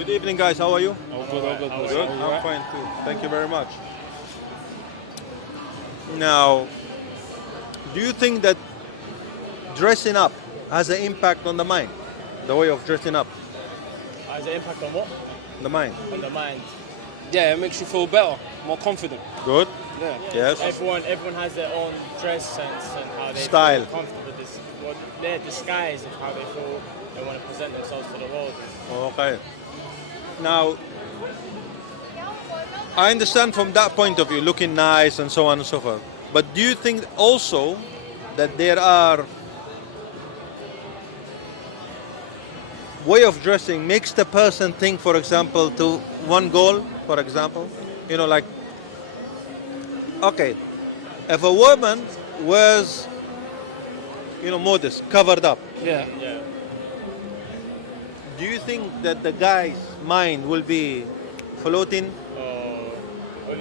Good evening, guys. How are you? All good, all good. Good. I'm fine too. Thank you very much. Now, do you think that dressing up has an impact on the mind? The way of dressing up, Has an impact on what? the mind. On the mind. Yeah, it makes you feel better, more confident. Good. Yeah. Yes. Everyone has their own dress sense and how they Style. feel comfortable. Their disguise of how they feel they want to present themselves to the world. Okay. Now, I understand from that point of view, looking nice and so on and so forth. But do you think also that there are way of dressing makes the person think, for example, to one goal, for example? You know, like, okay, if a woman wears, modest, covered up, Yeah. Yeah. do you think that the guy's mind will be floating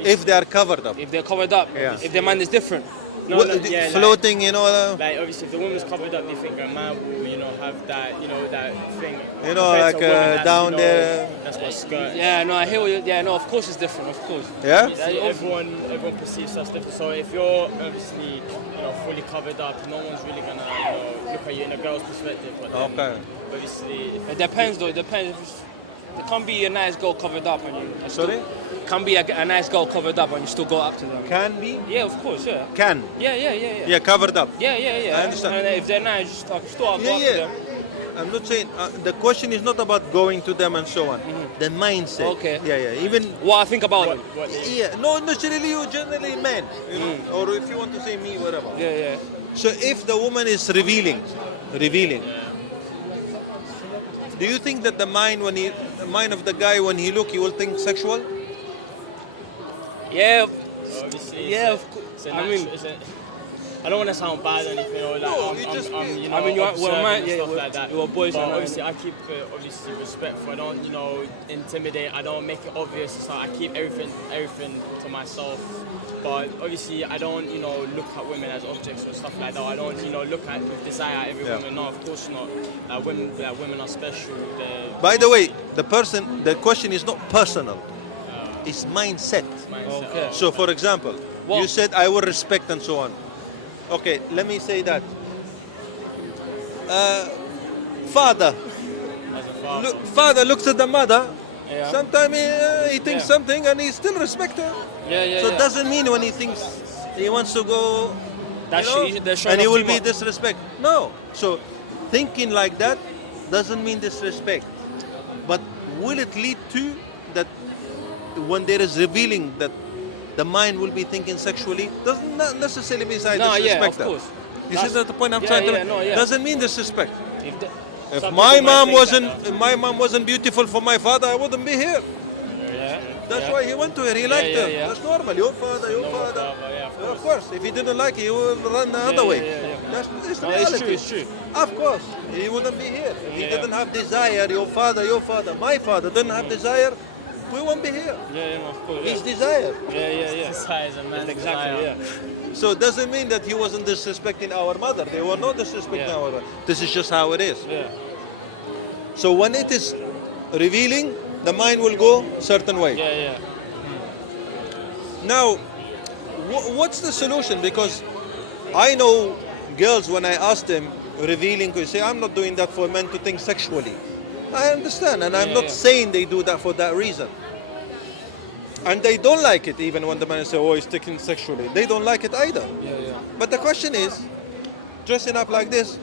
if they are covered up? If they're covered up, Yeah. if their mind is different. Floating, Like obviously, if the woman's covered up, they think a man will, have that, that thing. You know, Compared like to a woman that's, down there. That's got skirt. Yeah, no, I hear what you, yeah, no, of course it's different, of course. Yeah? See, everyone perceives us different. So if you're obviously, fully covered up, no one's really gonna, look at you in a girl's perspective. But then, Okay. obviously, It depends though, it depends. It can be a nice girl covered up and you Sorry? can be a nice girl covered up and you still go up to them. Can be? Yeah, of course, yeah. Can. Yeah. Yeah, covered up. Yeah. I understand. And if they're nice, still I'll go up to them. I'm not saying, the question is not about going to them and so on. The mindset. Okay. Yeah. Even, What I think about them. yeah, no, necessarily you, generally men, or if you want to say me, whatever. Yeah. So if the woman is revealing, do you think that the mind of the guy when he look, he will think sexual? Yeah. obviously, Yeah, it's of course. a I mean, I don't want to sound bad or anything, or like No, I'm, you just- I'm, I mean, you are- observing man, and yeah, stuff we're- like that. we're boys, but I know. obviously, I keep obviously respectful. I don't, intimidate. I don't make it obvious. It's like I keep everything to myself. But obviously, I don't, look at women as objects or stuff like that. I don't, look at with desire at every Yeah. woman. No, of course not. Women are special. By the way, the question is not personal. It's mindset. Okay. So, for example, Well- you said I will respect and so on. Okay, let me say that. Father, As a father. father looks at the mother. Yeah. Sometimes he thinks Yeah. something and he still respects her. Yeah. So it doesn't mean when he thinks he wants to go, That's they're showing and he off will too be much. disrespect. No. So thinking like that doesn't mean disrespect. But will it lead to that when there is revealing that the mind will be thinking sexually? Doesn't not necessarily mean I No, yeah, disrespect of her. course. This is That's- the point I'm yeah, trying to yeah, make. no, yeah. Doesn't mean disrespect. If they- If Some my people might mom think wasn't that, if my mom wasn't beautiful for my father, I wouldn't be here. yeah. That's yeah. why he went to her. He liked yeah, her. yeah. That's normal. Your father, your No, father. yeah, Of course, if he didn't like it, he would run the other way. yeah. That's No, reality. it's true. Of course, he wouldn't be here. If he Yeah. didn't have desire, your father, my father didn't have desire, we won't be here. Yeah, no, of course. His desire. Yeah. Desire is a man's Exactly, desire. yeah. So it doesn't mean that he wasn't disrespecting our mother. They were not disrespecting Yeah. our mother. This is just how it is. Yeah. So when it is revealing, the mind will go a certain way. Yeah. Now, what's the solution? Because I know girls, when I ask them revealing, they say, I'm not doing that for men to think sexually. I understand, and I'm Yeah, not yeah. saying they do that for that reason. And they don't like it even when the man says, oh, he's thinking sexually. They don't like it either. Yeah. But the question is, dressing up like this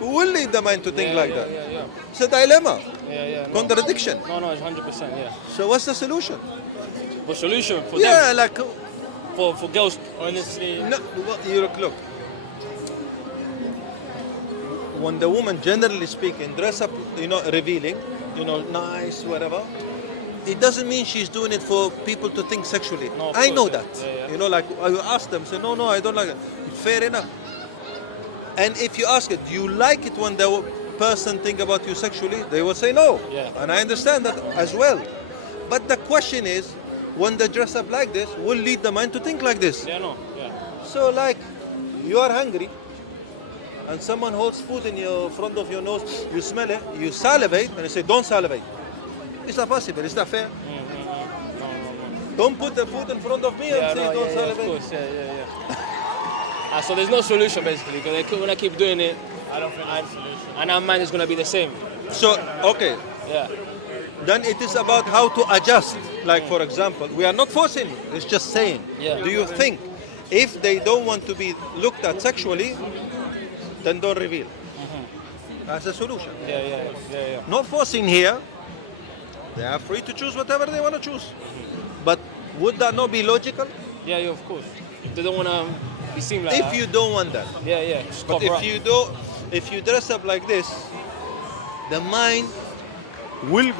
will lead the mind to think like that. Yeah. It's a dilemma, Yeah. No. contradiction. No, it's 100%. Yeah. So what's the solution? For solution for Yeah, them, like, for girls. Honestly, no, you look. When the woman, generally speaking, dress up, revealing, nice, whatever, it doesn't mean she's doing it for people to think sexually. No, of I course, know yeah. that. Yeah. Like I ask them, say, no, I don't like it. Fair enough. And if you ask it, do you like it when the person think about you sexually? They will say no. Yeah. And I understand that as well. But the question is, when they dress up like this, will lead the mind to think like this. Yeah. So like, you are hungry, and someone holds food in your front of your nose, you smell it, you salivate, and you say, don't salivate. It's not possible. It's not fair. No, no. Don't put the food in front of me and Yeah, say no, don't of celebrate. course, yeah. So there's no solution basically, because when I keep doing it, I don't think there's a solution. and our mind is gonna be the same. So, okay, Yeah. then it is about how to adjust. Like, for example, we are not forcing you. It's just saying, Yeah. do you think if they don't want to be looked at sexually, then don't reveal? That's a solution. Yeah. Not forcing here. They are free to choose whatever they want to choose. But would that not be logical? Yeah, of course. If they don't wanna be seen like that. If you don't want that. Yeah. Just But cover up. if you dress up like this, the mind will